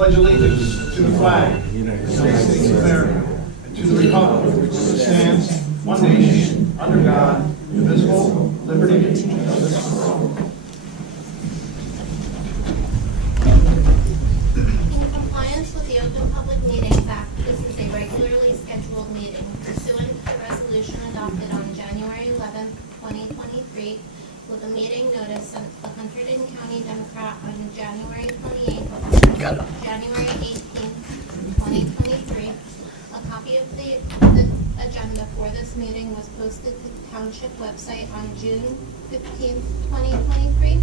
pledge allegiance to the flag of the United States of America and to the republic which stands one nation under God, indivisible, liberty and justice for all. In compliance with the Open Public Meetings Act, this is a regularly scheduled meeting pursuant to the resolution adopted on January 11th, 2023, with a meeting notice of the Hunterdon County Democrat on January 28th, January 18th, 2023. A copy of the agenda for this meeting was posted to the Township website on June 15th, 2023,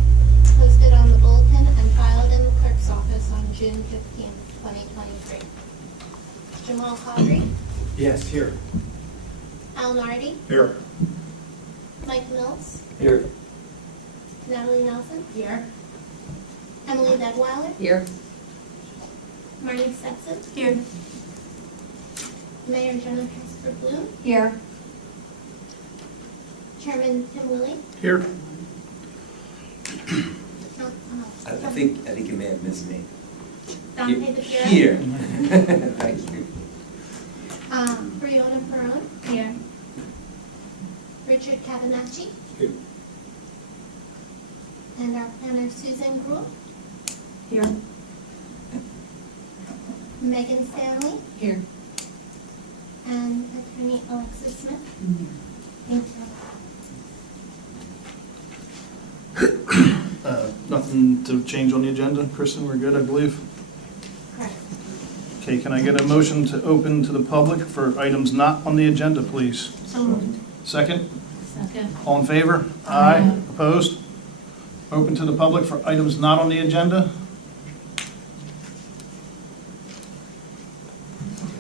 posted on the bulletin and filed in the clerk's office on June 15th, 2023. Jamal Qadri, Yes, here. Al Nardi, Here. Mike Mills, Here. Natalie Nelson. Here. Emily Bedweiler. Here. Marnie Stetson. Here. Mayor Jenna Casper Bloom. Here. Chairman Tim Willie. Here. No, I think you may have missed me. Dante DePiero. Here. Thank you. Brianna Perone. Here. Richard Cabanacci. Here. And our planner Susan Gruhl. Here. Megan Stanley. Here. And attorney Alexis Smith. Thank you. Nothing to change on the agenda, Kristen, we're good, I believe? Correct. Okay, can I get a motion to open to the public for items not on the agenda, please? So moved. Second? Second. All in favor? Aye. Opposed? Open to the public for items not on the agenda?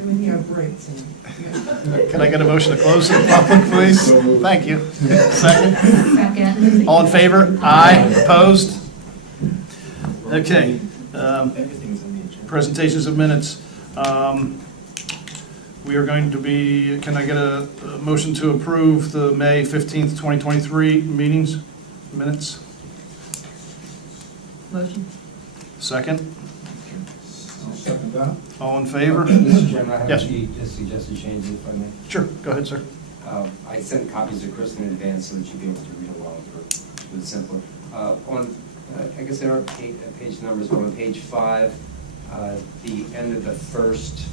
When you have breaks. Can I get a motion to close to the public, please? Thank you. Second? Second. All in favor? Aye. Opposed? Okay. Everything's on the agenda. Presentations of minutes. We are going to be, can I get a motion to approve the May 15th, 2023 meetings, minutes? Motion. Second? I'll second that. All in favor? Mr. Chairman, I have Yes. a suggested change, if I may. Sure, go ahead, sir. I sent copies to Kristen in advance so that you'd be able to read along for it simpler. I guess there are page numbers, but on page 5, the end of the first,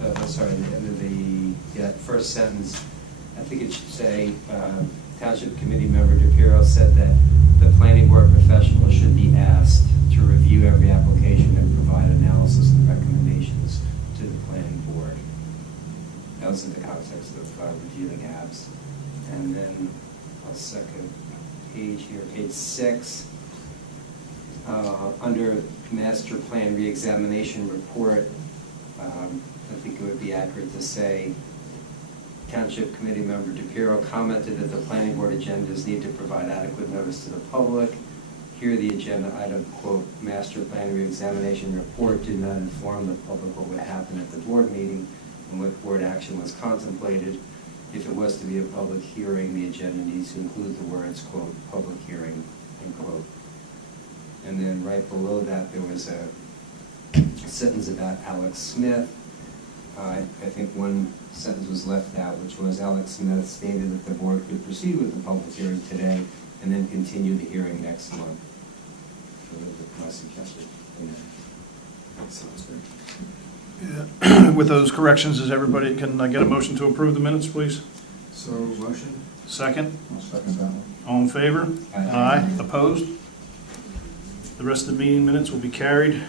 the end of the first sentence, I think it should say, Township Committee Member DePiero said that the planning board professional should be asked to review every application and provide analysis and recommendations to the planning board. That was in the context of reviewing apps. And then a second page here, page 6, under master plan reexamination report, I think it would be accurate to say Township Committee Member DePiero commented that the planning board agendas need to provide adequate notice to the public. Here the agenda item, quote, master plan reexamination report did not inform the public what would happen at the board meeting and what board action was contemplated. If it was to be a public hearing, the agenda needs to include the words, quote, public hearing, end quote. And then right below that, there was a sentence about Alex Smith. I think one sentence was left out, which was Alex Smith stated that the board could proceed with the public hearing today and then continue the hearing next month. So that's my suggestion. That sounds good. Yeah. With those corrections, is everybody, can I get a motion to approve the minutes, please? So, motion? Second? I'll second that one. All in favor? Aye. Opposed? The rest of the meeting minutes will be carried.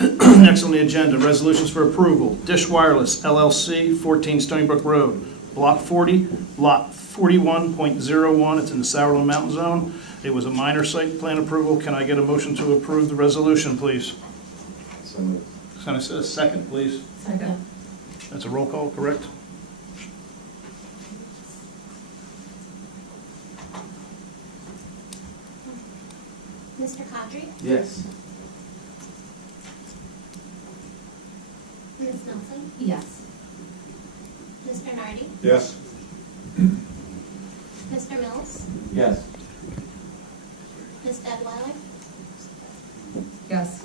Next on the agenda, resolutions for approval. Dish Wireless LLC, 14 Stony Brook Road, Block 40, Lot 41.01. It's in the Sourland Mountain Zone. It was a minor site plan approval. Can I get a motion to approve the resolution, please? So moved. Can I say a second, please? Second. That's a roll call, correct? Mr. Qadri. Yes. Ms. Nelson. Yes. Mr. Nardi. Yes. Mr. Mills. Yes. Ms. Bedweiler. Yes.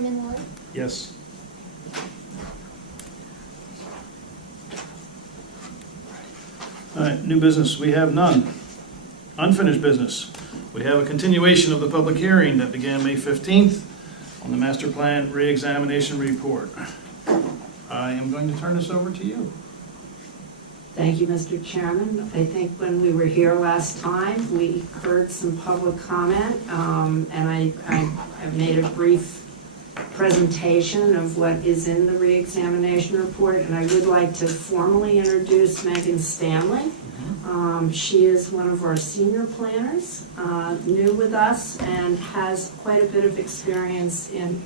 Chairman Wood, Yes. All right, new business, we have none. Unfinished business, we have a continuation of the public hearing that began May 15th on the master plan reexamination report. I am going to turn this over to you. Thank you, Mr. Chairman. I think when we were here last time, we heard some public comment, and I made a brief presentation of what is in the reexamination report, and I would like to formally introduce Megan Stanley. She is one of our senior planners, new with us, and has quite a bit of experience in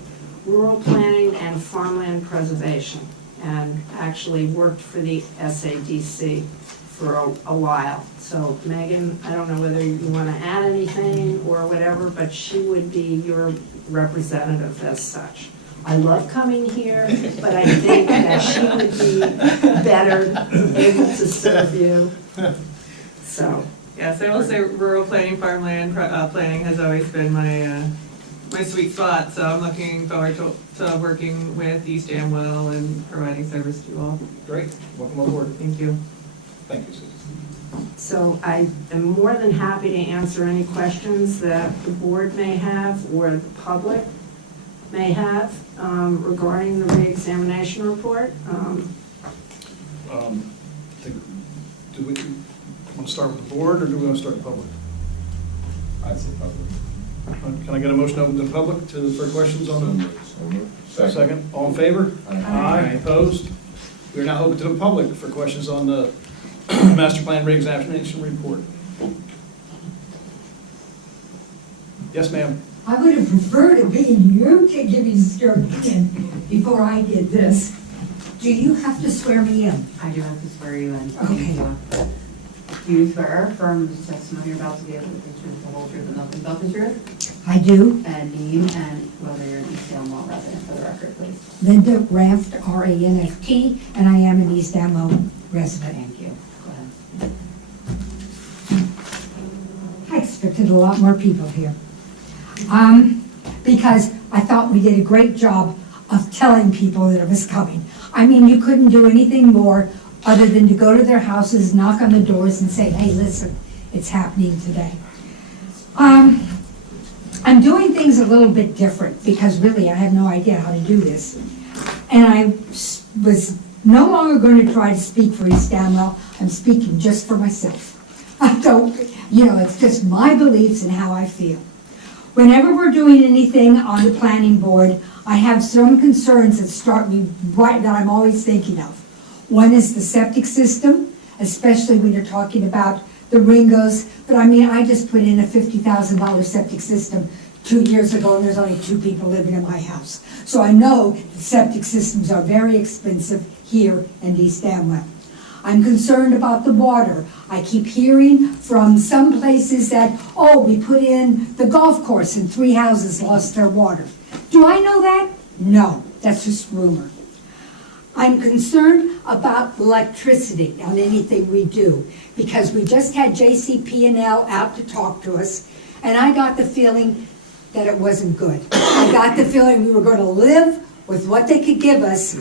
rural planning and farmland preservation, and actually worked for the SADC for a while. So Megan, I don't know whether you want to add anything or whatever, but she would be your representative as such. I love coming here, but I think that she would be better able to serve you. So, Yes, I will say rural planning, farmland planning has always been my sweet spot, so I'm looking forward to working with East Amwell and providing service to you all. Great, welcome aboard. Thank you. Thank you, Susan. so I am more than happy to answer any questions that the board may have or the public may have regarding the reexamination report. Do we want to start with the board, or do we want to start with the public? I'd say public. Can I get a motion open to the public for questions on the second? All in favor? Aye. Opposed? We are now open to the public for questions on the master plan reexamination report. Yes, ma'am. I would have preferred it being you to give me the start in before I did this. Do you have to swear me in? I do have to swear you in. Okay. Do you swear affirm the testimony you're about to give is the truth, the whole truth, and nothing but the truth? I do. And name and whether you're an East Amwell resident for the record, please. Linda Raft, R-A-N-F-T, and I am an East Amwell resident. Thank you. Go ahead. I expected a lot more people here. Because I thought we did a great job of telling people that it was coming. I mean, you couldn't do anything more other than to go to their houses, knock on the doors and say, hey, listen, it's happening today. I'm doing things a little bit different because really I have no idea how to do this. And I was no longer going to try to speak for East Amwell. I'm speaking just for myself. I don't, it's just my beliefs and how I feel. Whenever we're doing anything on the planning board, I have some concerns that start me right that I'm always thinking of. One is the septic system, especially when you're talking about the Ringos. But I mean, I just put in a $50,000 septic system 2 years ago, and there's only 2 people living in my house. So I know the septic systems are very expensive here in East Amwell. I'm concerned about the water. I keep hearing from some places that, oh, we put in the golf course and 3 houses lost their water. Do I know that? No, that's just rumor. I'm concerned about electricity on anything we do, because we just had JCP&L out to talk to us, and I got the feeling that it wasn't good. I got the feeling we were going to live with what they could give us,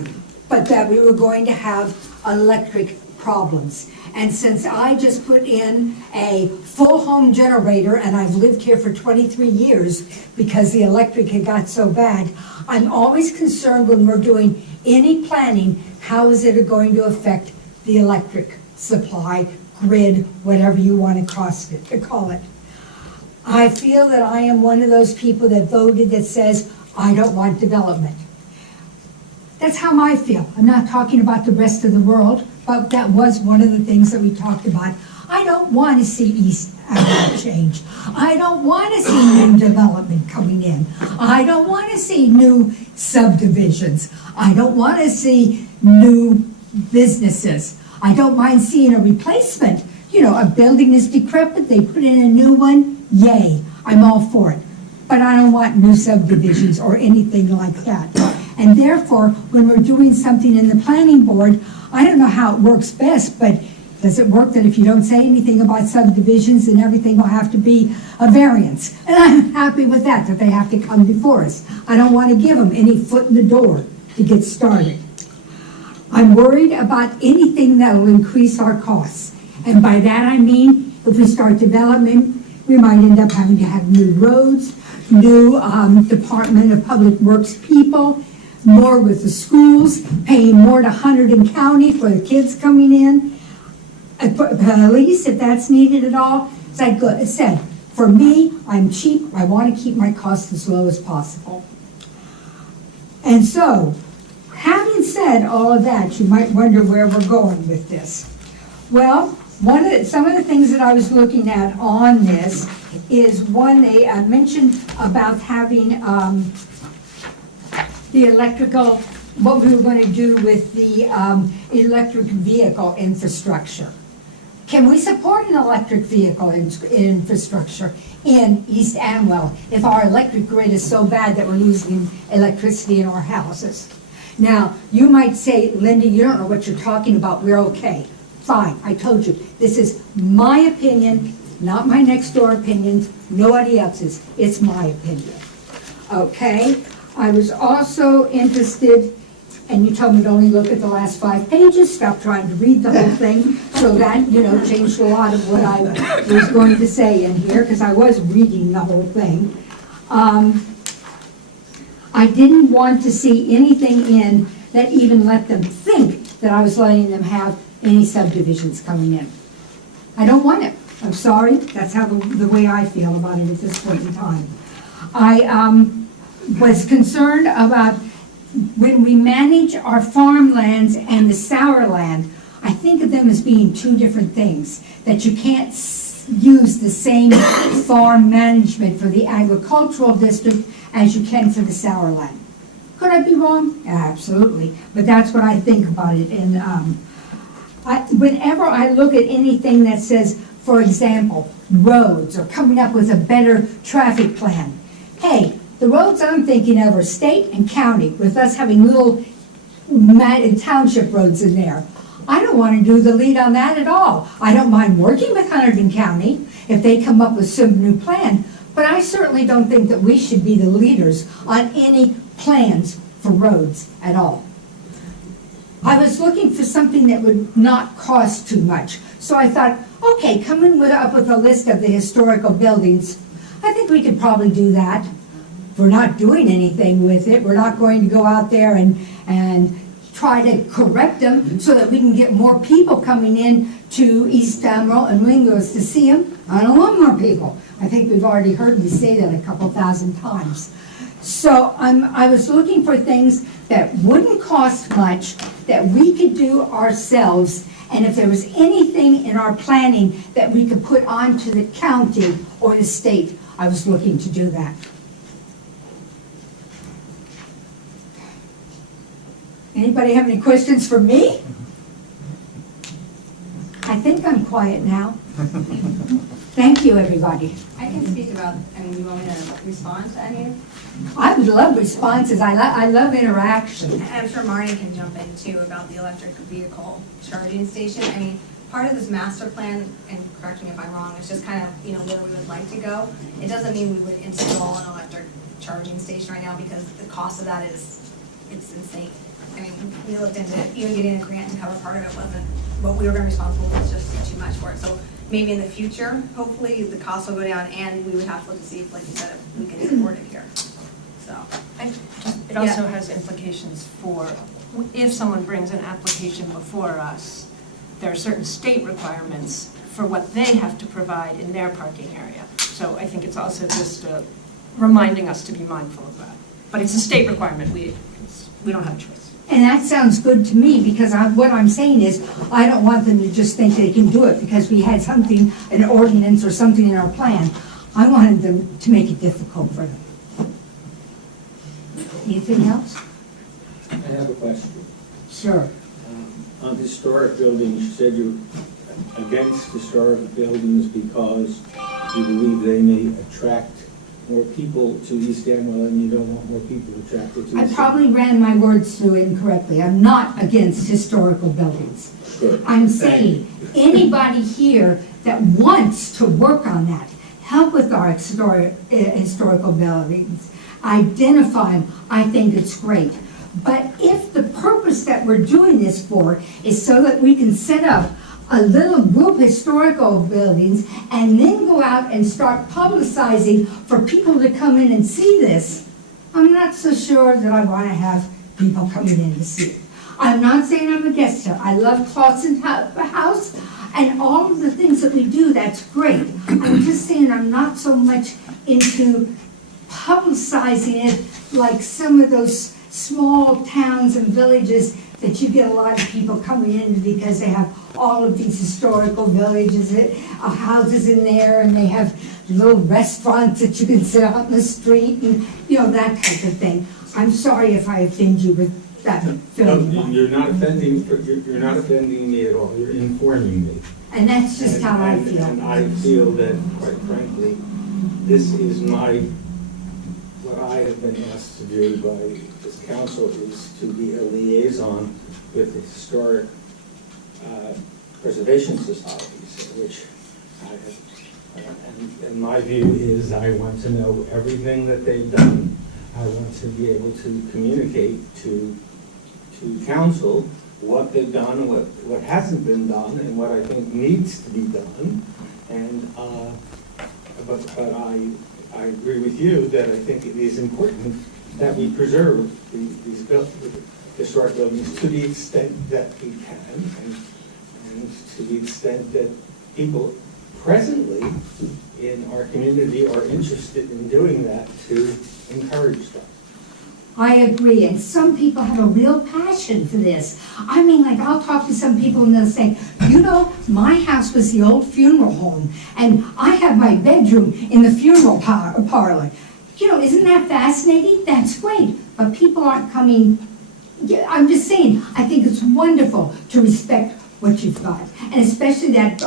but that we were going to have electric problems. And since I just put in a full home generator, and I've lived here for 23 years because the electric had got so bad, I'm always concerned when we're doing any planning, how is it going to affect the electric supply, grid, whatever you want to call it. I feel that I am one of those people that voted that says, I don't want development. That's how I feel. I'm not talking about the rest of the world, but that was one of the things that we talked about. I don't want to see East Amwell change. I don't want to see new development coming in. I don't want to see new subdivisions. I don't want to see new businesses. I don't mind seeing a replacement. A building is decrepit, they put in a new one, yay, I'm all for it. But I don't want new subdivisions or anything like that. And therefore, when we're doing something in the planning board, I don't know how it works best, but Does it work that if you don't say anything about subdivisions, then everything will have to be a variance? And I'm happy with that they have to come before us. I don't want to give them any foot in the door to get started. I'm worried about anything that will increase our costs. And by that I mean, if we start development, we might end up having to have new roads, new Department of Public Works people, more with the schools, paying more to Hunterdon County for the kids coming in. Police, if that's needed at all. As I said, for me, I'm cheap. I want to keep my costs as low as possible. And so, having said all of that, you might wonder where we're going with this. Well, some of the things that I was looking at on this is one, they mentioned about having the electrical, what we were going to do with the electric vehicle infrastructure. Can we support an electric vehicle infrastructure in East Amwell if our electric grid is so bad that we're losing electricity in our houses? Now, you might say, Linda, you don't know what you're talking about, we're okay. Fine, I told you, this is my opinion, not my next door opinions, nobody else's, it's my opinion. Okay, I was also interested, and you told me to only look at the last 5 pages, stop trying to read the whole thing, so that, changed a lot of what I was going to say in here, because I was reading the whole thing. I didn't want to see anything in that even let them think that I was letting them have any subdivisions coming in. I don't want it. I'm sorry, that's how the way I feel about it at this point in time. I was concerned about when we manage our farmlands and the sour land, I think of them as being two different things, that you can't use the same farm management for the agricultural district as you can for the sour land. Could I be wrong? Absolutely, but that's what I think about it. And whenever I look at anything that says, for example, roads or coming up with a better traffic plan, hey, the roads I'm thinking of are state and county, with us having little township roads in there. I don't want to do the lead on that at all. I don't mind working with Hunterdon County if they come up with some new plan, but I certainly don't think that we should be the leaders on any plans for roads at all. I was looking for something that would not cost too much, so I thought, okay, coming up with a list of the historical buildings, I think we could probably do that. We're not doing anything with it. We're not going to go out there and try to correct them so that we can get more people coming in to East Amwell and Ringos to see them. I don't want more people. I think we've already heard me say that a couple thousand times. So I was looking for things that wouldn't cost much, that we could do ourselves, and if there was anything in our planning that we could put onto the county or the state, I was looking to do that. Anybody have any questions for me? I think I'm quiet now. Thank you, everybody. I can speak about, you want me to respond to any? I would love responses. I love interaction. I'm sure Marty can jump in too about the electric vehicle charging station. Part of this master plan, and correct me if I'm wrong, it's just kind of, where we would like to go. It doesn't mean we would install an electric charging station right now, because the cost of that it's insane. We looked into it, even getting a grant to cover part of it wasn't what we were going to be responsible for, was just too much for it. So maybe in the future, hopefully, the cost will go down, and we would have to look to see if, like you said, if we can support it here. So it also has implications for if someone brings an application before us, there are certain state requirements for what they have to provide in their parking area. So I think it's also just reminding us to be mindful of that. But it's a state requirement. We don't have a choice. And that sounds good to me, because what I'm saying is, I don't want them to just think they can do it because we had something, an ordinance or something in our plan. I wanted them to make it difficult for them. Anything else? I have a question. Sure. On historic buildings, you said you're against historic buildings because you believe they may attract more people to East Amwell, and you don't want more people attracted to I East probably ran my words through incorrectly. I'm not against historical buildings. Good. I'm Thank saying anybody here that wants to work on that, help with our historical buildings, identify them, I think it's great. But if the purpose that we're doing this for is so that we can set up a little group historical buildings and then go out and start publicizing for people to come in and see this, I'm not so sure that I want to have people coming in to see it. I'm not saying I'm against it. I love Clausen House and all of the things that we do, that's great. I'm just saying I'm not so much into publicizing it like some of those small towns and villages that you get a lot of people coming in because they have all of these historical villages, houses in there, and they have little restaurants that you can sit out in the street and, you know, that type of thing. I'm sorry if I offend you with that No, feeling. you're not offending, you're not offending me at all, you're informing me. And that's just how I feel. And I feel that, quite frankly, this is what I have been asked to do by this council is to be a liaison with the historic preservation societies, which I have, and my view is I want to know everything that they've done. I want to be able to communicate to council what they've done and what hasn't been done and what I think needs to be done. And but I agree with you that I think it is important that we preserve these historic buildings to the extent that we can, and to the extent that people presently in our community are interested in doing that, to encourage that. I agree, and some people have a real passion for this. I mean, like, I'll talk to some people and they'll say, you know, my house was the old funeral home, and I have my bedroom in the funeral parlor. You know, isn't that fascinating? That's great, but people aren't coming. I'm just saying, I think it's wonderful to respect what you've got. And especially that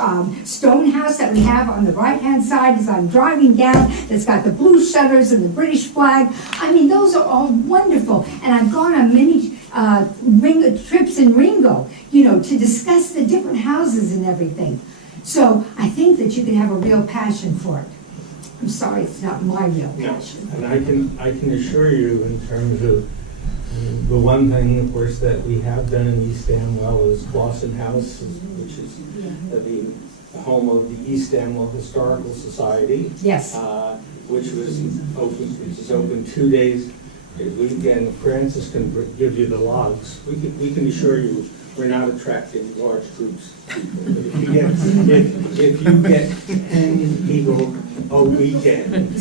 stone house that we have on the right-hand side as I'm driving down, that's got the blue shutters and the British flag. I mean, those are all wonderful. And I've gone on many trips in Ringo, you know, to discuss the different houses and everything. So I think that you can have a real passion for it. I'm sorry, it's not my real passion. And I can assure you in terms of the one thing, of course, that we have done in East Amwell is Clausen House, which is the home of the East Amwell Historical Society. Yes. Which is open 2 days a weekend. Francis can give you the logs. We can assure you we're not attracting large groups of people. But if you get 10 people a weekend,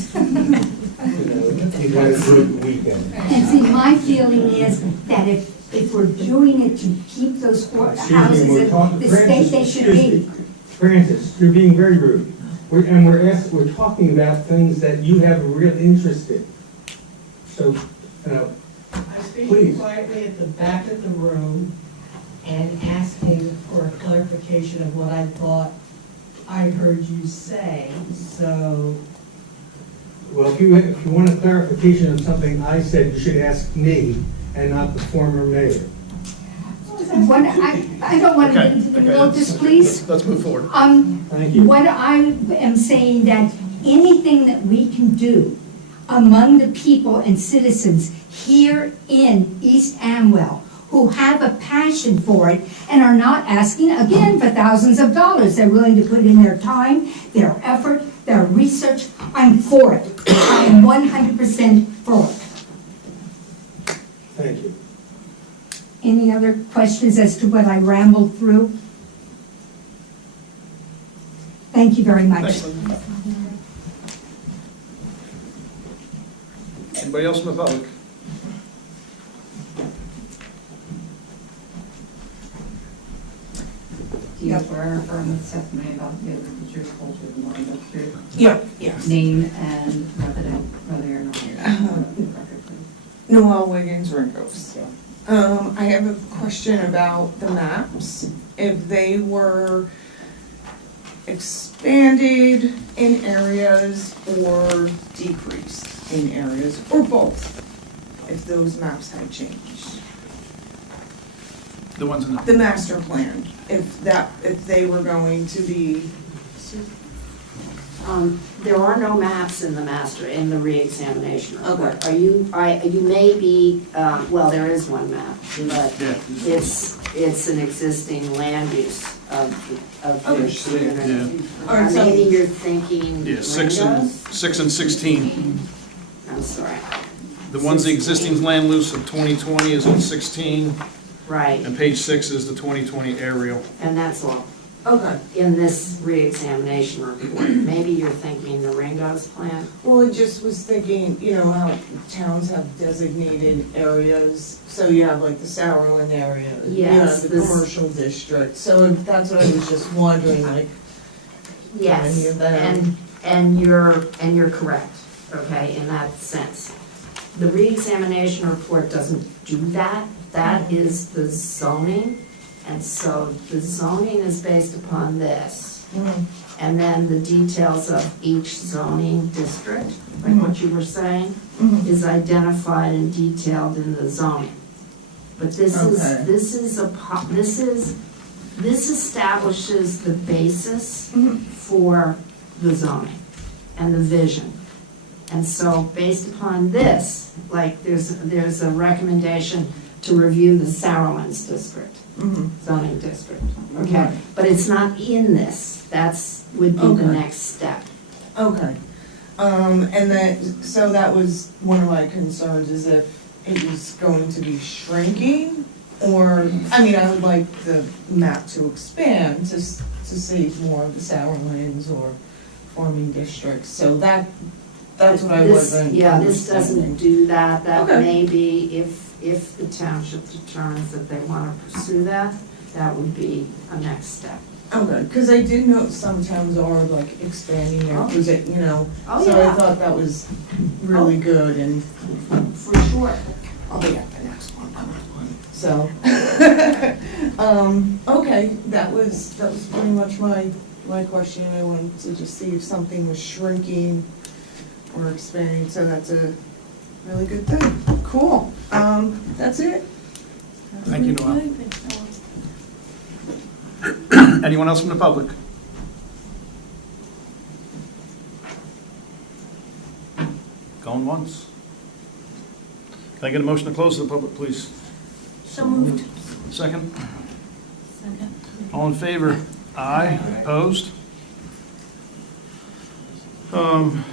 you got a good weekend. And see, my feeling is that if we're doing it to keep those houses in the state they should be. Francis, you're being very rude. We're talking about things that you have a real interest in. So, I speak please. quietly at the back of the room and asking for a clarification of what I thought I heard you say, so. Well, if you want a clarification of something I said, you should ask me and not the former mayor. I don't want to get into the middle of this, please. Let's move forward. Thank you. What I am saying that anything that we can do among the people and citizens here in East Amwell who have a passion for it and are not asking, again, for thousands of dollars. They're willing to put in their time, their effort, their research. I'm for it. I am 100% for it. Thank you. Any other questions as to what I rambled through? Thank you very much. Thanks, Linda. Anybody else from the public? Do you swear or affirm the testimony about the truth, whole truth, and nothing but the truth? Yeah, yes. Name and whether you're not here. Record, please. Noel Wiggins, Ringos. I have a question about the maps. If they were expanded in areas or decreased in areas, or both, if those maps had changed. The ones in the master plan, if they were going to be, There are no maps in the the reexamination report. You may be, well, there is one map, but Yeah. it's an existing land use of this community. Alright, so- Maybe you're thinking Yeah, 6 and Ringo's? 16. I'm sorry, The ones, the existing land use of 2020 is on 16, right, and page 6 is the 2020 aerial. and that's all. okay. In this reexamination report, maybe you're thinking the Ringo's plan? Well, I just was thinking, you know, how towns have designated areas, so you have like the Sourland area, you have Yes, the this- commercial district, so that's what I was just wondering, like, Yes, Any of them. and you're correct, okay, in that sense. The reexamination report doesn't do that, that is the zoning, and so the zoning is based upon this. And then the details of each zoning district, like what you were saying, is identified and detailed in the zoning. But this Okay. this establishes the basis for the zoning and the vision. And so based upon this, like there's a recommendation to review the Sourlands district, zoning district, okay? Right. But it's not in this, would be the Okay. next step. okay. And then, so that was one of my concerns, is if it was going to be shrinking, or, I mean, I would like the map to expand to save more of the Sourlands or farming districts, so that's what I This- wasn't Yeah, this doesn't understanding. do that, that Okay. may be, if the township determines that they want to pursue that, that would be a next step. Okay, because I did know some towns are like expanding their, Oh. you know, Oh, so I yeah. thought that was really good, and For sure. I'll be at the next one. So, okay, that was pretty much my question. I wanted to just see if something was shrinking or expanding, so that's a really good thing. Cool. That's it. Thank you, Noel. Anyone else from the public? Going once? Can I get a motion to close the public, please? So moved. Second? Second. All in favor? Aye. Opposed? Want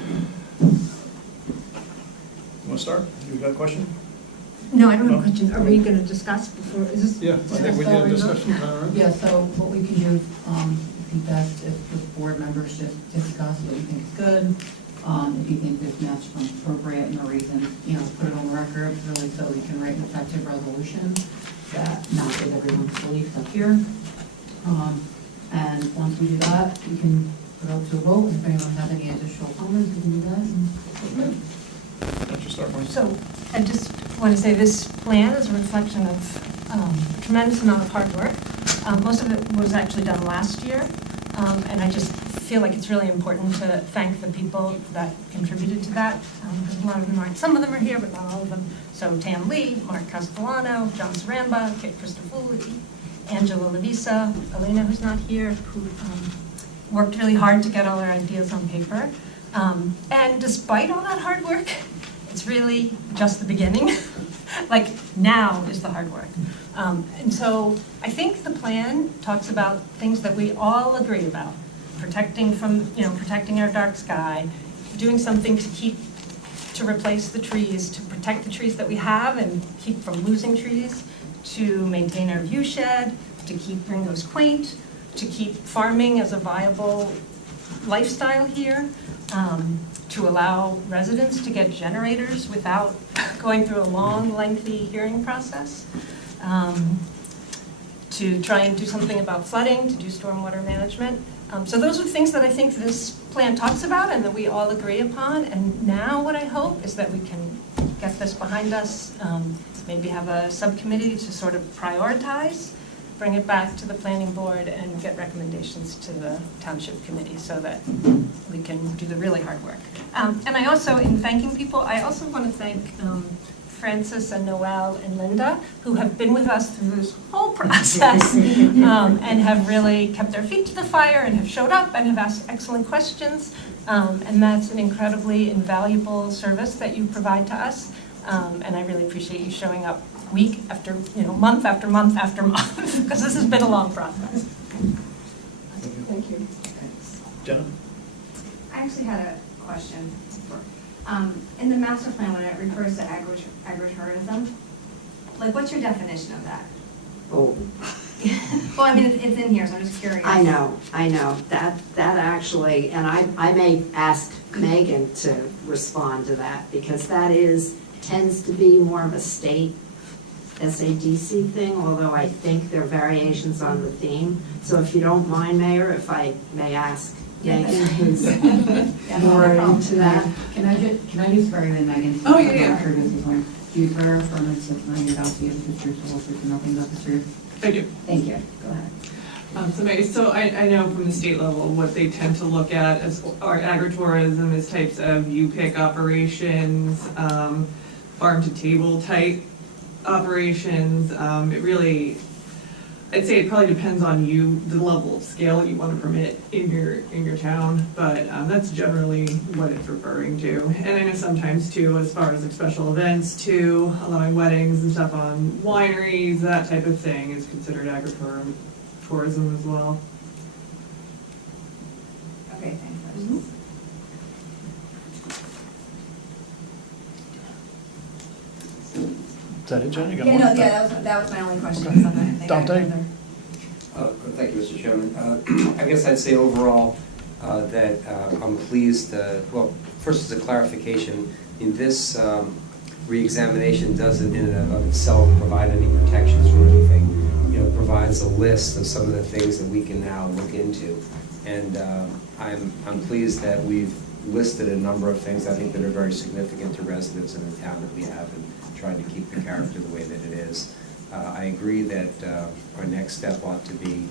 to start? You got a question? No, I don't have No? a question. Are we going to discuss before, is this? Yeah, I think we did a discussion, all right? Yeah, so what we can do, it'd be best if the board members just discuss what you think is good, if you think this master plan is appropriate and the reasons, put it on the record, really, so we can write an effective resolution that matches everyone's beliefs up here. And once we do that, we can put it out to a vote, and if anyone has any additional comments, we can do that. and- Let's just start, Mike. So I just want to say this plan is a reflection of a tremendous amount of hard work. Most of it was actually done last year, and I just feel like it's really important to thank the people that contributed to that. Because a lot of them aren't, some of them are here, but not all of them. So Tam Lee, Mark Castellano, John Saramba, Kit Christofoli, Angela Levisa, Elena, who's not here, who worked really hard to get all our ideas on paper. And despite all that hard work, it's really just the beginning. Like, now is the hard work. And so I think the plan talks about things that we all agree about. Protecting our dark sky, doing something to replace the trees, to protect the trees that we have and keep from losing trees, to maintain our view shed, to keep Ringo's quaint, to keep farming as a viable lifestyle here, to allow residents to get generators without going through a long, lengthy hearing process, to try and do something about flooding, to do stormwater management. So those are things that I think this plan talks about and that we all agree upon. And now what I hope is that we can get this behind us, maybe have a subcommittee to sort of prioritize, bring it back to the planning board and get recommendations to the township committee so that we can do the really hard work. And I also, in thanking people, I also want to thank Francis and Noel and Linda, who have been with us through this whole process and have really kept their feet to the fire and have showed up and have asked excellent questions. And that's an incredibly invaluable service that you provide to us. And I really appreciate you showing up week after, month after month after month, because this has been a long process. Thank you. Jenna? I actually had a question. In the master plan, when it refers to agritourism, like, what's your definition of that? Oh, Well, I mean, it's in here, so I'm just curious. I know. That actually, and I may ask Megan to respond to that, because that tends to be more of a state SADC thing, although I think there are variations on the theme. So if you don't mind, Mayor, if I may ask Megan, who's more into that. Can I just swear you in, Megan? Oh, yeah. Do you swear or affirm to testify you're about to give the truth, the whole truth, and nothing but the truth? I do. Thank you. Go ahead. So I know from the state level, what they tend to look at as our agritourism is types of U-pick operations, farm-to-table type operations. It really, I'd say it probably depends on you, the level of scale you want to permit in your town, but that's generally what it's referring to. And I know sometimes too, as far as like special events too, allowing weddings and stuff on wineries, that type of thing is considered agritourism as well. Okay, thanks. Is that it, Jenna? You got Yeah, more? no, that was my only question. Okay. Something I think I Dante? further. Thank you, Mr. Chairman. I guess I'd say overall that I'm pleased, well, first as a clarification, in this reexamination doesn't in and of itself provide any protections or anything. It provides a list of some of the things that we can now look into. And I'm pleased that we've listed a number of things I think that are very significant to residents in the town that we have and trying to keep the character the way that it is. I agree that our next step ought to be,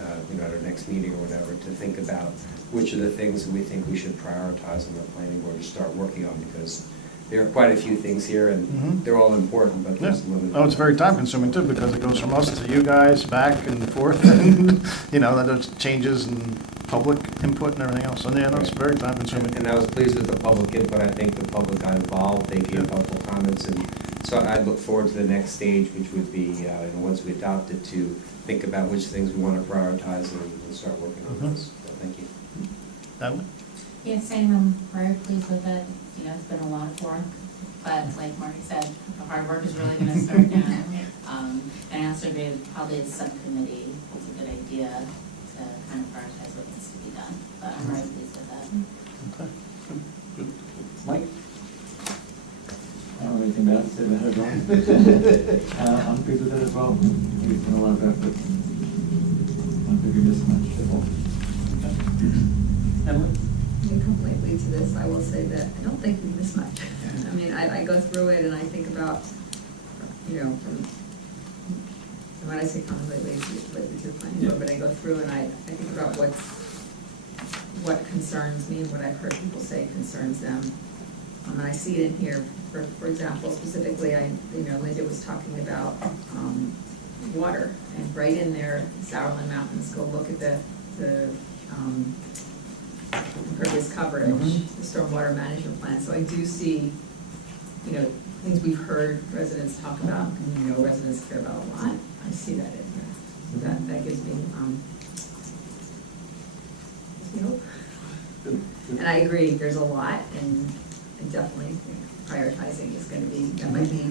at our next meeting or whatever, to think about which are the things that we think we should prioritize on the planning board to start working on, because there are quite a few things here, and they're all important, but there's a limited. Oh, it's very time consuming too, because it goes from us to you guys, back and forth, and, then there's changes and public input and everything else. So, yeah, that's very time consuming. And I was pleased with the public input. I think the public got involved, they gave helpful comments, and so I look forward to the next stage, which would be, once we adopt it, to think about which things we want to prioritize and start working on this. So, thank you. Natalie? Yeah, same, I'm very pleased with it. It's been a lot of work, but like Marty said, the hard work is really gonna start now. And also probably a subcommittee, it's a good idea to kind of prioritize what needs to be done, but I'm very pleased with that. Okay, good. Mike? I don't have anything bad to say about it at all. I'm good with it as well. It's been a lot of effort. I figured this much at all. Emily? Completely to this, I will say that I don't think we miss much. I mean, I go through it and I think about, from, and when I say completely to the planning board, but I go through and I think about what concerns me and what I've heard people say concerns them. And I see it in here, for example, specifically, Linda was talking about water, and right in there, Sourland Mountains, go look at the impervious coverage, the stormwater management plan. So I do see, things we've heard residents talk about, and residents care about a lot. I see that in there. So that gives me hope. And I agree, there's a lot, and definitely prioritizing is going to be, that might be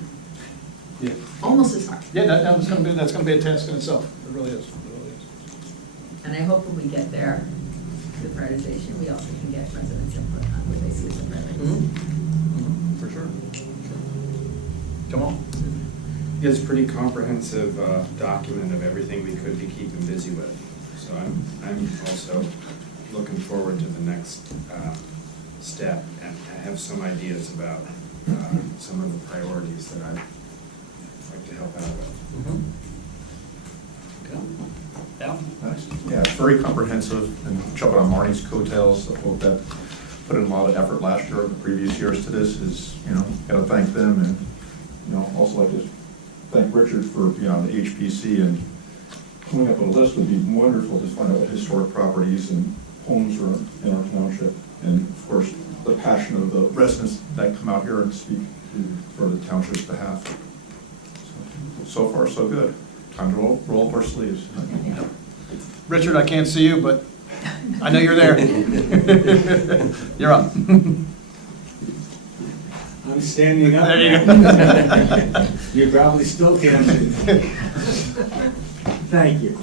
almost as hard. Yeah, that's going to be a task in itself. It really is. And I hope when we get there, the prioritization, we also can get residents' input on what they see as the priorities. For sure. Come on. It's a pretty comprehensive document of everything we could be keeping busy with. So I'm also looking forward to the next step, and I have some ideas about some of the priorities that I'd like to help out with. Yeah, it's very comprehensive, and jumping on Marnie's coattails, I hope that put in a lot of effort last year and the previous years to this is, got to thank them, and Also like to thank Richard for being on the HPC and coming up with a list. Would be wonderful to find out what historic properties and homes are in our township, and of course the passion of the residents that come out here and speak for the township's behalf. So far, so good. Time to roll up our sleeves. Richard, I can't see you, but I know you're there. You're up. I'm standing up. There you now. go. You probably still can't see. Thank you.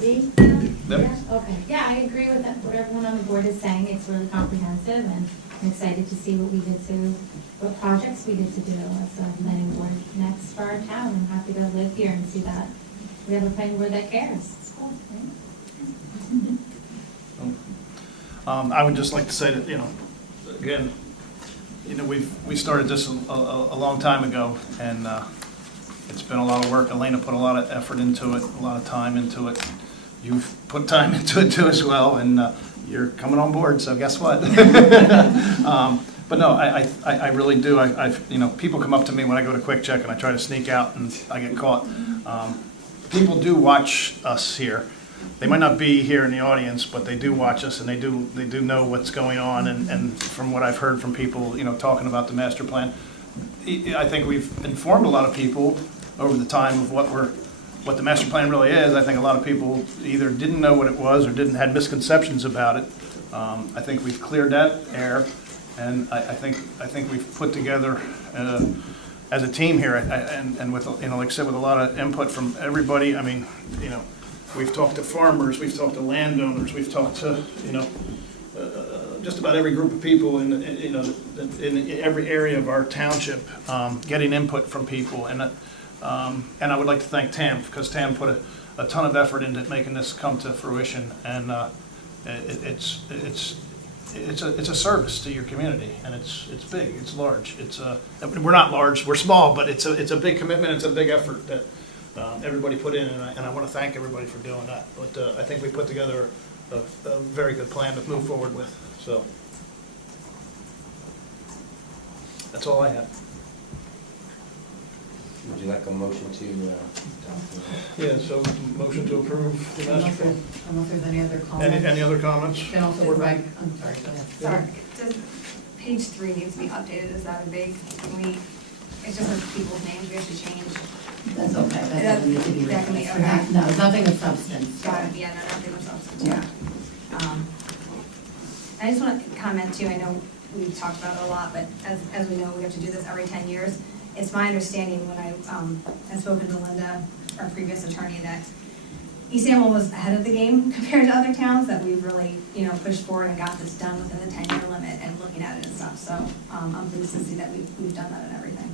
Me? Yep. Yeah, okay. Yeah, I agree with that, what everyone on the board is saying. It's really comprehensive, and I'm excited to see what projects we get to do as a planning board next for our town. I'm happy to live here and see that we have a planning board that cares. It's cool, right? I would just like to say that, again, we started this a long time ago, and it's been a lot of work. Elena put a lot of effort into it, a lot of time into it. You've put time into it too as well, and you're coming on board, so guess what? But no, I really do. People come up to me when I go to Quick Check and I try to sneak out and I get caught. People do watch us here. They might not be here in the audience, but they do watch us, and they do know what's going on. And from what I've heard from people, talking about the master plan, I think we've informed a lot of people over the time of what the master plan really is. I think a lot of people either didn't know what it was or had misconceptions about it. I think we've cleared that air, and I think we've put together as a team here, and with like I said, with a lot of input from everybody. I mean, we've talked to farmers, we've talked to landowners, we've talked to just about every group of people in every area of our township, getting input from people, and I would like to thank Tam, because Tam put a ton of effort into making this come to fruition, and it's a service to your community, and it's big, it's large. We're not large, we're small, but it's a big commitment, it's a big effort that everybody put in, and I want to thank everybody for doing that. But I think we put together a very good plan to move forward with. So that's all I have. Would you like a motion to adopt? Yeah, so motion to approve the master plan. I don't know if there's any other comments. Any other comments? And also, I'm sorry, go ahead. Sorry, does page 3 needs to be updated, is that a big, it's just with people's names we have to change? That's okay, that doesn't need to be. That can be, written. okay. No, nothing of substance. Got it, yeah, no, nothing with substance. Yeah. I just want to comment too, I know we've talked about it a lot, but as we know, we have to do this every 10 years. It's my understanding when I had spoken to Linda, our previous attorney, that East Amwell was ahead of the game compared to other towns, that we've really, pushed forward and got this done within the 10-year limit and looking at it and stuff. So I'm pleased to see that we've done that and everything.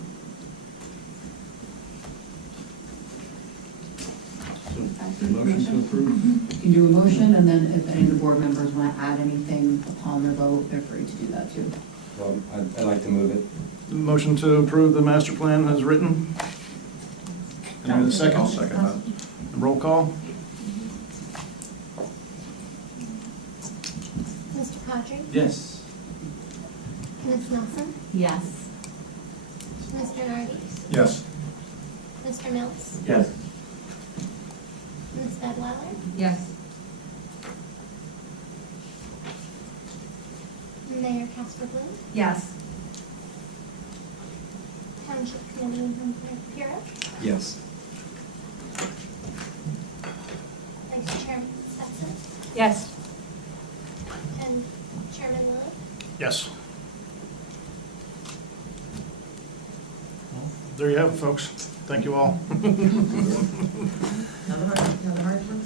Motion to approve. You can do a motion, and then if any of the board members want to add anything upon their vote, they're free to do that too. Well, I'd like to move it. Motion to approve the master plan as written. And I need a second? I'll second that. Roll call? Mr. Padre? Yes. Ms. Nelson? Yes. Mr. Nargis? Yes. Mr. Mills? Yes. Ms. Bedweiler? Yes. Mayor Casper Bloom? Yes. Township Committee Member Piero? Yes. Vice Chairman Stetson? Yes. And Chairman Lilly? Yes. There you have it, folks. Thank you all. Another hard one?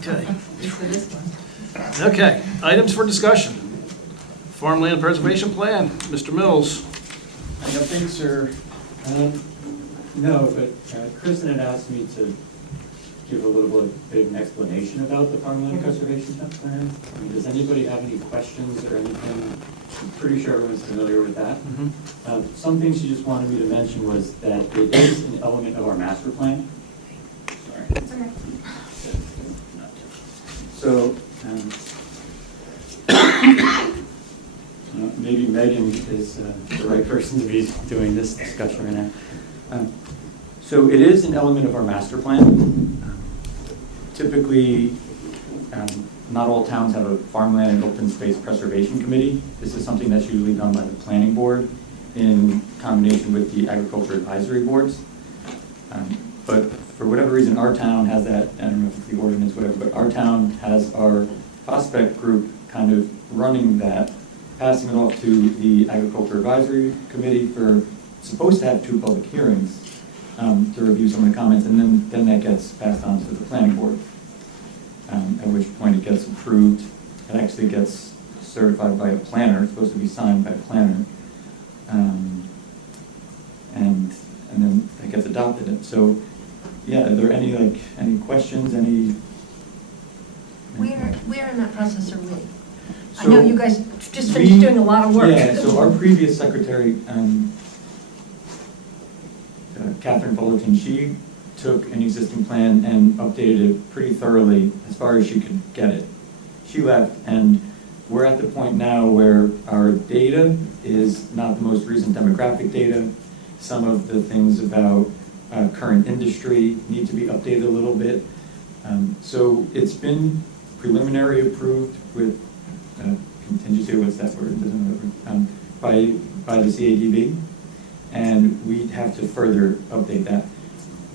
Okay. Just for this one. Okay, items for discussion. Farmland Preservation Plan, Mr. Mills. I don't think, sir. No, but Kristen had asked me to give a little bit of an explanation about the farmland preservation plan. I mean, does anybody have any questions or anything? I'm pretty sure everyone's familiar with that. Some things she just wanted me to mention was that it is an element of our master plan. Sorry. It's okay. So, maybe Megan is the right person to be doing this discussion right now. So it is an element of our master plan. Typically, not all towns have a farmland and open space preservation committee. This is something that's usually done by the planning board in combination with the agriculture advisory boards. But for whatever reason, our town has that, I don't know if it's the ordinance, whatever, but our town has our prospect group kind of running that, passing it off to the agriculture advisory committee for, supposed to have 2 public hearings to review some of the comments, and then that gets passed on to the planning board, at which point it gets approved. It actually gets certified by a planner. It's supposed to be signed by a planner, and then it gets adopted. And so, yeah, are there any questions? Where in that process are we? I So know you guys just finished doing a lot of work. Yeah, so our previous secretary, Catherine Fullerton, she took an existing plan and updated it pretty thoroughly as far as she could get it. She left, and we're at the point now where our data is not the most recent demographic data. Some of the things about current industry need to be updated a little bit. So it's been preliminary approved with contingency, what's that word? By the CADB, and we have to further update that.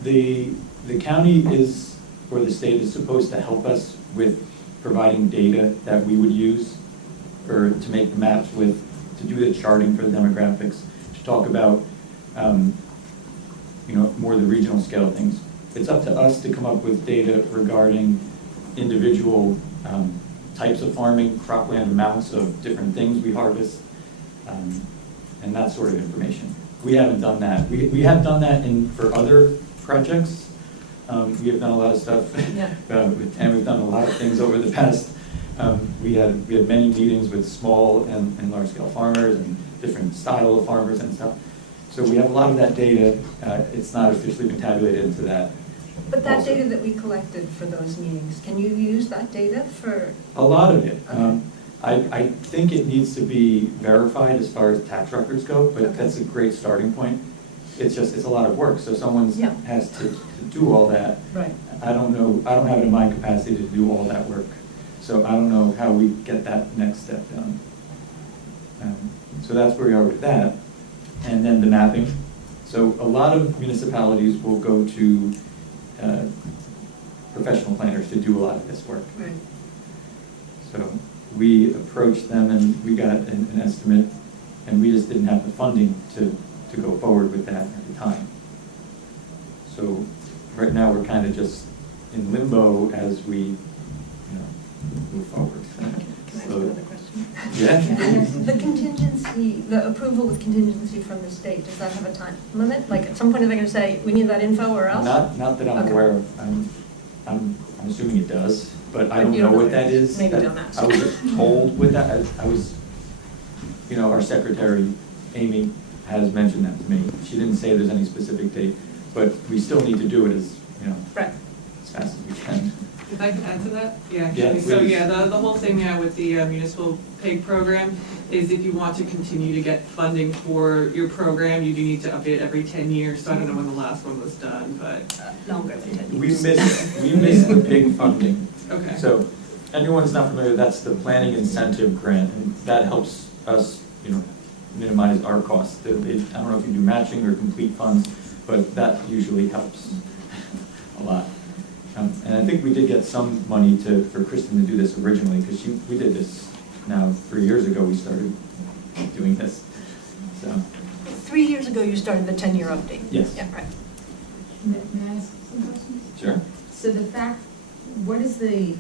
The county is, or the state is supposed to help us with providing data that we would use to make the maps with, to do the charting for the demographics, to talk about more the regional scale things. It's up to us to come up with data regarding individual types of farming, cropland amounts of different things we harvest, and that sort of information. We haven't done that. We have done that for other projects. We have done a lot of stuff, and we've done a lot of things over the past. We had many meetings with small and large scale farmers and different style of farmers and stuff. So we have a lot of that data. It's not officially been tabulated into that. But that also. data that we collected for those meetings, can you use that data for? A lot of it. Okay. I think it needs to be verified as far as tax records go, but Okay. that's a great starting point. It's a lot of work, so someone Yeah. has to do all that. Right. I don't know, I don't have it in my capacity to do all that work, so I don't know how we get that next step done. So that's where we are with that. And then the mapping. So a lot of municipalities will go to professional planners to do a lot of this work. Right. So we approached them and we got an estimate, and we just didn't have the funding to go forward with that at the time. So right now we're kind of just in limbo as we move forward. Can I ask another question? Yeah. The contingency, the approval with contingency from the state, does that have a time limit? Like at some point are they going to say, we need that info or else? Not that I'm Okay. aware of. I'm assuming it does, but I But don't you know don't know what that is. maybe don't ask. I was just told with that. I was, our secretary, Amy, has mentioned that to me. She didn't say there's any specific date, but we still need to do it as fast as we can. If I could add to that? Yeah, Yeah, actually, so please. the whole thing now with the municipal PEG program is if you want to continue to get funding for your program, you do need to update it every 10 years. So I don't know when the last one was done, but. Longer than 10 We years. missed the big funding. Okay. So anyone who's not familiar, that's the planning incentive grant, and that helps us, minimize our costs. I don't know if you do matching or complete funds, but that usually helps a lot. And I think we did get some money for Kristen to do this originally, because we did this now 3 years ago. We started doing this. So 3 years ago, you started the 10-year update? Yes. Yeah, right. May I ask some questions? Sure. So what is the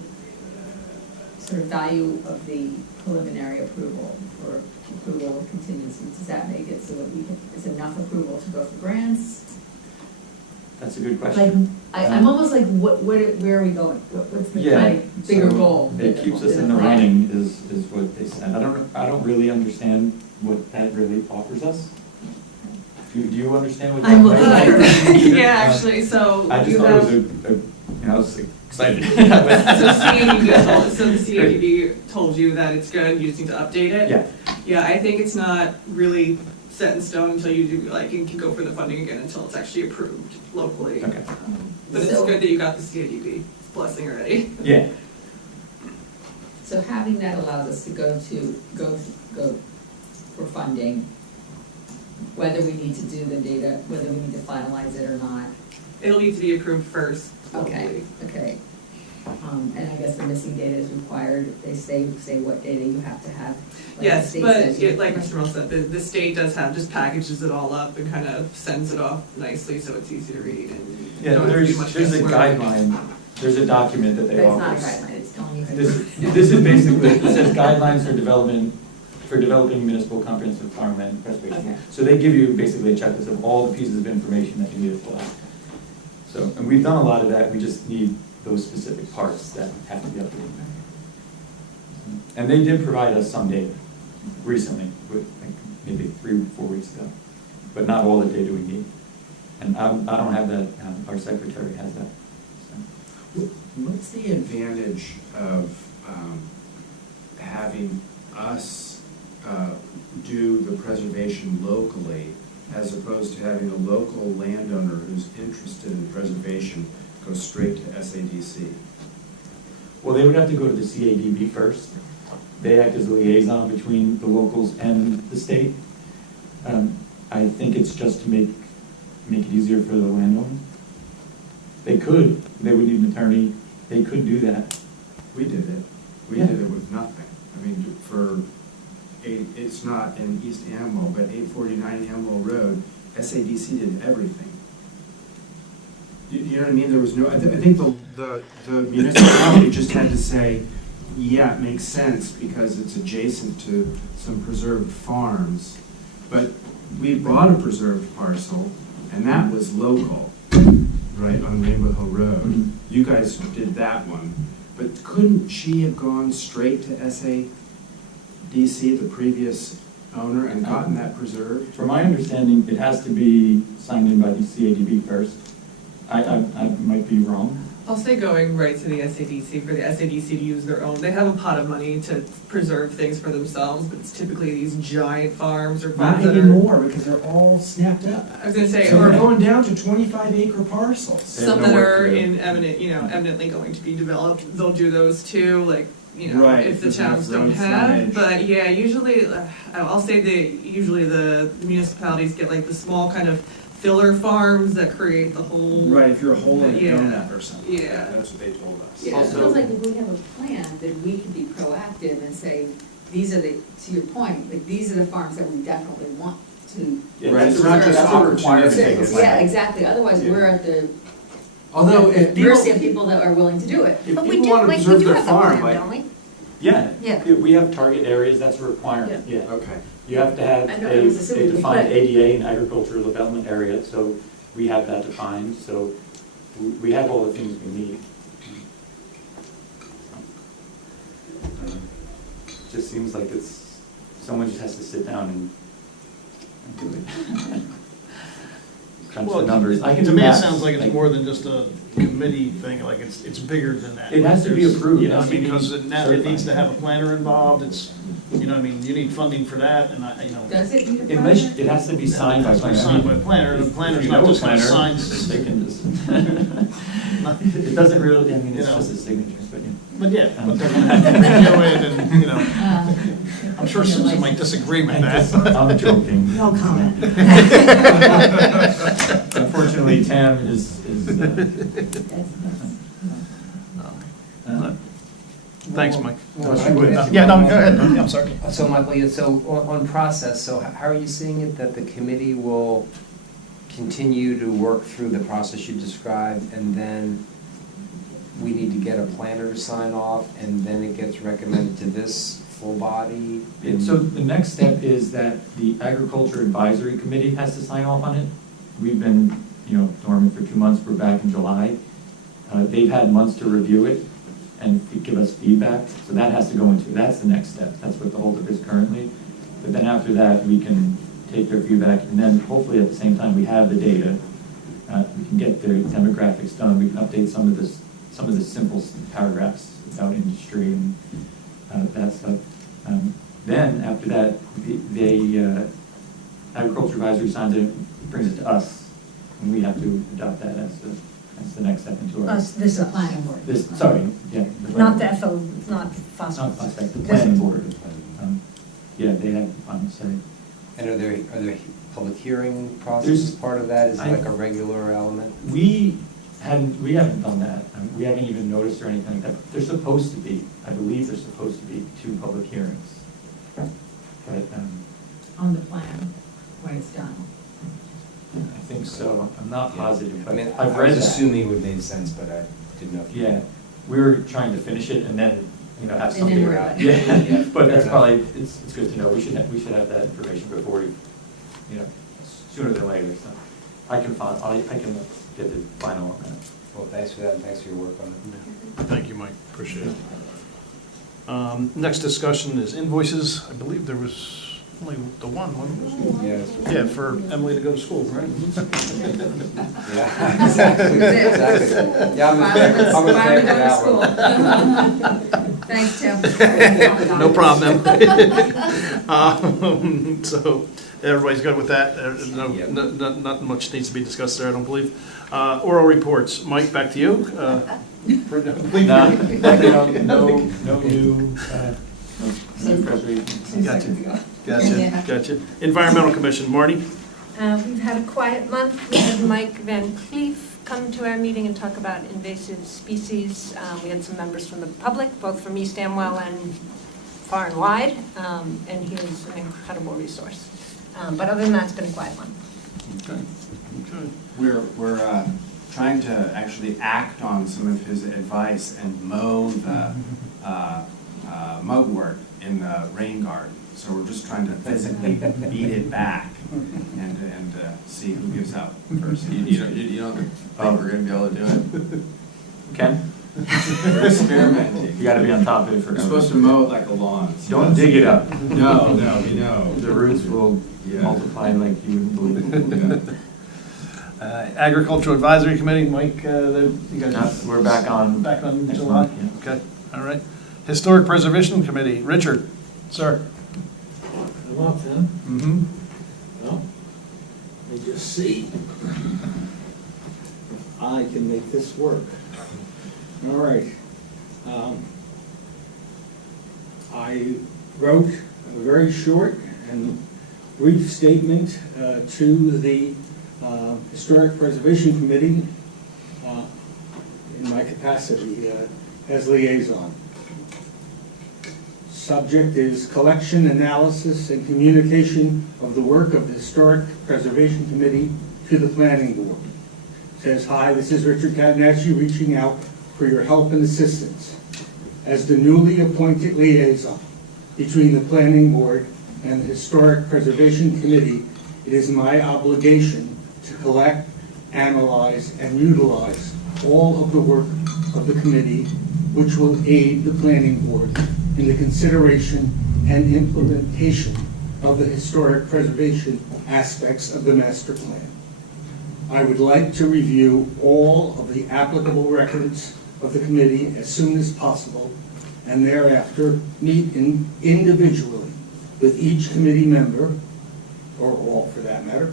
sort of value of the preliminary approval or approval of contingency? Does that make it so that it's enough approval to go for grants? That's a good Like, question. I'm almost like, where are we going? What's the kind of bigger so goal? It keeps us in the running is what they said. I don't really understand what that really offers us. Do you understand what that I'm looking at her. Yeah, actually, so I just you thought have. it was I was excited. So the CADB told you that it's good, you just need to update it? Yeah. Yeah, I think it's not really set in stone until you do, like, you can go for the funding again until it's actually approved locally. Okay. But it's So- good that you got the CADB blessing already. Yeah. So having that allows us to go for funding, whether we need to do the data, whether we need to finalize it or not. It'll need to be approved first. Okay, okay. And I guess the missing data is required, they say what data you have to have. like the Yes, state but says you- like Mr. Merle said, the state does have, just packages it all up and kind of sends it off nicely so it's easy to read and Yeah, don't have to do there's much a guesswork. guideline, there's a document that But they it's offer. not a guideline, it's telling you. This is basically, it says guidelines for developing municipal comprehensive farmland preservation. Okay. So they give you basically a checklist of all the pieces of information that you need to fill out. So, and we've done a lot of that, we just need those specific parts that have to be updated. And they did provide us some data recently, like maybe 3 or 4 weeks ago, but not all the data we need. And I don't have that, our secretary has that. So. What's the advantage of having us do the preservation locally as opposed to having a local landowner who's interested in preservation go straight to SADC? Well, they would have to go to the CADB first. They act as a liaison between the locals and the state. I think it's just to make it easier for the landowner. They would need an attorney, they could do that. We did it. We Yeah. did it with nothing. I mean, it's not in East Amwell, but 849 Amwell Road, SADC did everything. You know what I mean? There was no, I think the municipality just had to say, yeah, it makes sense because it's adjacent to some preserved farms. But we bought a preserved parcel, and that was local, right, on Rainbow Hill Road. Mhm. You guys did that one. But couldn't she have gone straight to SADC, the previous owner, and gotten that preserved? From my understanding, it has to be signed in by the CADB first. I might be wrong. I'll say going right to the SADC for the SADC to use their own. They have a pot of money to preserve things for themselves, but it's typically these giant farms or Not farms that are. anymore, because they're all snapped up. I was gonna say, So or they're going down to 25-acre parcels. some that are eminently going to be developed. They'll do those too, like, Right, if the if there's enough towns don't road have. frontage. But yeah, usually, I'll say usually the municipalities get like the small kind of filler farms that create the whole. Right, if you're a hole in a Yeah. donut or something. Yeah. That's what they told us. Yeah, it feels like if we have a plan, then we can be proactive and say, these are to your point, like, these are the farms that we definitely want to. Yeah, Right, it's that's not a- just that's a requirement. opportunistic. Yeah, exactly, otherwise Yeah. we're at the Although if people, mercy of people that are willing to do it. if But we people do, want to like, we preserve do their have a farm, plan, like, don't we? Yeah, Yeah. we have target areas, that's a requirement, yeah. okay. You have to have I know, I was assuming a we defined could. ADA and agricultural development area, so we have that defined, so we have all the things we need. Just seems like someone just has to sit down and do it. Crunch the numbers. I can To do me, it math. sounds like it's more than just a committee thing, like it's bigger than that. It has to be There's- approved. You It know, I has to mean, be because now it certified. needs to have a planner involved, you know, I mean, you need funding for that, and Does it need a Unless, planner? it has to be signed by It has to be planner. signed by planner, and the If planner's you not know a just gonna planner, sign. They can just, it doesn't really, I mean, it's You know. just a signature, but yeah. But yeah, but they're gonna review it, and, you know, I'm sure Susan might disagree with that. I'm joking. No comment. Unfortunately, Tam is Thanks, Mike. No, she would. Yeah, no, go ahead, I'm sorry. So Michael, yeah, so on process, so how are you seeing it, that the committee will continue to work through the process you described, and then we need to get a planner to sign off, and then it gets recommended to this full body? So the next step is that the Agriculture Advisory Committee has to sign off on it. We've been, dormant for 2 months, we're back in July. They've had months to review it and give us feedback, so that has to go into, that's the next step. That's what the holdup is currently. But then after that, we can take their feedback, and then hopefully at the same time, we have the data. We can get their demographics done, we can update some of the simple paragraphs about industry and that stuff. Then, after that, Agriculture Advisory signs it, brings it to us, and we have to adopt that as the next step into our. Us, this The us. planning board. Sorry, yeah. Not the FO, not Not phosphate. phosphate, the planning board. Yeah, they have the final say. And are there public hearing processes part of that? Is it like a regular element? We haven't done that. We haven't even noticed or anything like that. They're supposed to be, I believe there's supposed to be 2 public hearings. But, On the plan, when it's done. I think so. I'm not positive, I but mean, I've I read was that. assuming it would make sense, but I didn't know if you. Yeah, we were trying to finish it and then, have And then something. we're out. Yeah, but Fair that's enough. probably, it's good to know. We should have that information before we, sooner than later, so. I can get the final on that. Well, thanks for that, and thanks for your work on it. Thank you, Mike, appreciate it. Next discussion is invoices. I believe there was only the one, wasn't there? Yes. Yeah, for Emily to go to school, right? Yeah, exactly. Yeah, I'm in favor of that one. Thanks, Tim. No problem, Emily. So, everybody's good with that? Not much needs to be discussed there, I don't believe. Oral reports. Mike, back to you. No new preservation. Gotcha. Environmental Commission, Marty? We've had a quiet month. We had Mike Van Cleef come to our meeting and talk about invasive species. We had some members from the public, both from East Amwell and far and wide, and he was an incredible resource. But other than that, it's been a quiet month. Okay. We're trying to actually act on some of his advice and mow the mugwort in the rain garden. So we're just trying to physically beat it back and see who gives out first. You don't think we're gonna be able to do it? Ken? We're experimenting. You gotta be on top of it for. We're supposed to mow it like a lawn. So Don't dig it up. No, we know. The roots will multiply like you wouldn't believe. Agricultural Advisory Committee, Mike, you guys? We're back on. Back on next July? month, yeah. Okay, all right. Historic Preservation Committee, Richard, sir. Hello, Tim. Mm-hmm. Well, let me just see if I can make this work. All right. I wrote a very short and brief statement to the Historic Preservation Committee in my capacity as liaison. Subject is collection, analysis, and communication of the work of the Historic Preservation Committee to the Planning Board. Says, hi, this is Richard Catanacci reaching out for your help and assistance. As the newly appointed liaison between the Planning Board and the Historic Preservation Committee, it is my obligation to collect, analyze, and utilize all of the work of the committee, which will aid the Planning Board in the consideration and implementation of the historic preservation aspects of the master plan. I would like to review all of the applicable records of the committee as soon as possible, and thereafter meet individually with each committee member, or all for that matter,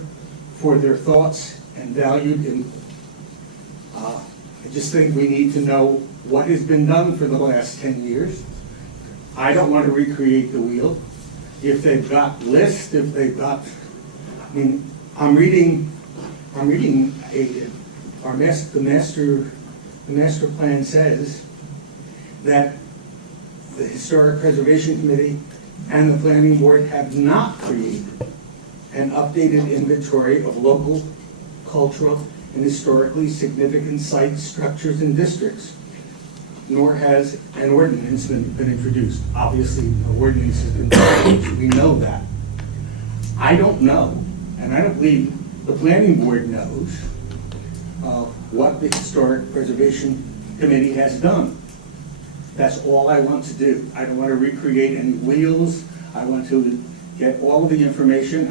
for their thoughts and valued input. I just think we need to know what has been done for the last 10 years. I don't want to recreate the wheel. If they've got lists, if they've got, I mean, I'm reading the master plan says that the Historic Preservation Committee and the Planning Board have not created an updated inventory of local, cultural, and historically significant sites, structures, and districts, nor has an ordinance been introduced. Obviously, an ordinance has been introduced. We know that. I don't know, and I don't believe the Planning Board knows what the Historic Preservation Committee has done. That's all I want to do. I don't want to recreate any wheels. I want to get all of the information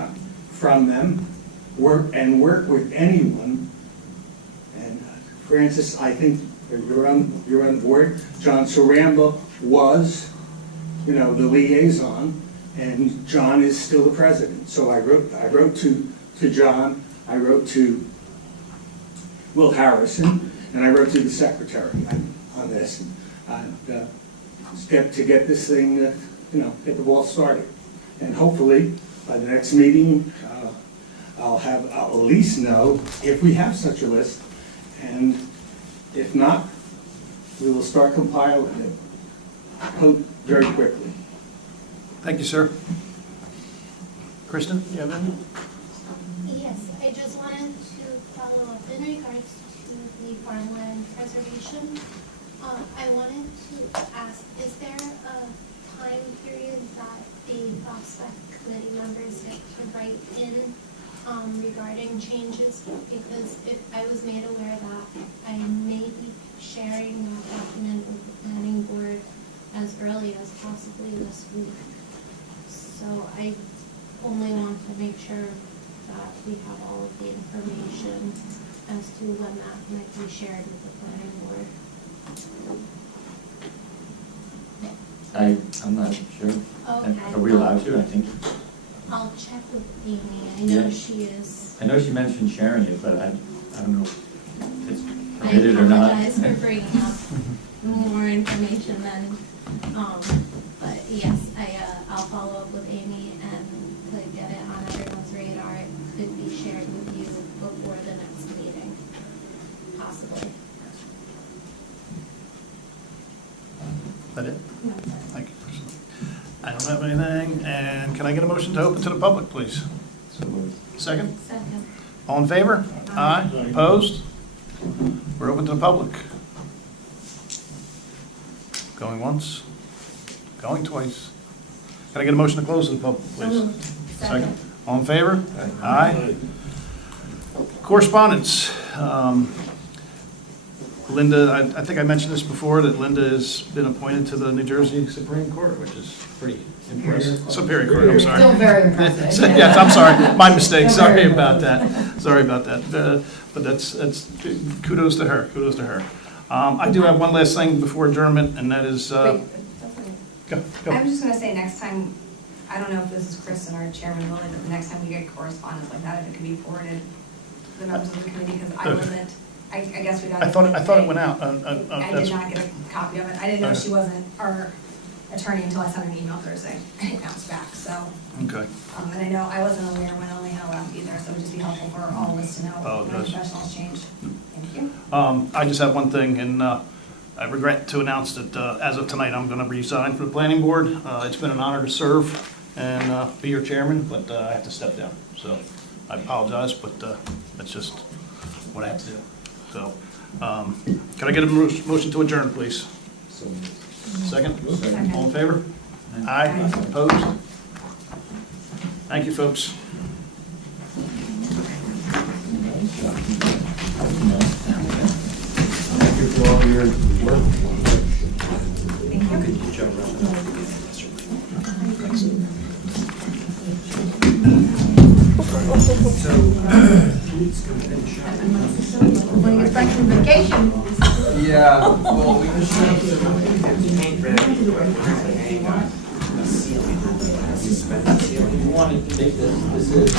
from them, work with anyone. And Francis, I think you're on board. John Saramba was, the liaison, and John is still the president. So I wrote to John, I wrote to Will Harrison, and I wrote to the secretary on this, to get this thing, get the ball started. And hopefully, by the next meeting, I'll at least know if we have such a list, and if not, we will start compiling it very quickly. Thank you, sir. Kristen, you have any? Yes, I just wanted to follow up in regards to the farmland preservation. I wanted to ask, is there a time period that the prospect committee members get to write in regarding changes? Because I was made aware that I may be sharing that document with the planning board as early as possibly this week. So I only want to make sure that we have all of the information as to when that might be shared with the planning board. I'm not sure. Okay. Are we allowed to? I think. I'll check with Amy. I know Yeah. she is. I know she mentioned sharing it, but I don't know if it's I permitted or not. apologize for bringing up more information than, but yes, I'll follow up with Amy and to get it on everyone's radar. It could be shared with you before the next meeting, possibly. Is that it? Thank you, Kristen. I don't have anything, and can I get a motion to open to the public, please? Second? Second. All in favor? Aye. Opposed? We're open to the public. Going once, going twice. Can I get a motion to close to the public, please? Second. All in favor? Aye. Correspondence. Linda, I think I mentioned this before, that Linda has been appointed to the New Jersey Supreme Court, which is pretty impressive. Superior Court, I'm sorry. Still very impressive. Yes, I'm sorry, my mistake, sorry about that, sorry about that. But that's kudos to her, kudos to her. I do have one last thing before adjournment, and that is, Wait, go. I was just gonna say, next time, I don't know if this is Kristen or Chairman Willie, but the next time we get correspondence like that, if it can be forwarded to the members of the committee, because I wasn't, I guess we got. I thought it went out. I did not get a copy of it. I didn't know she wasn't our attorney until I sent an email Thursday, and it bounced back, so. Okay. And I know I wasn't aware when Elena left either, so it would just be helpful for all of us to know when professionals change. Thank you. I just have one thing, and I regret to announce that as of tonight, I'm going to resign from the planning board. It's been an honor to serve and be your chairman, but I have to step down. So I apologize, but that's just what I have to do. So can I get a motion to adjourn, please? Second? All in favor? Aye. Opposed? Thank you, folks. Thank you for all your work. When he gets back from vacation. Yeah, well, we just have some paint ready. You wanted to make this is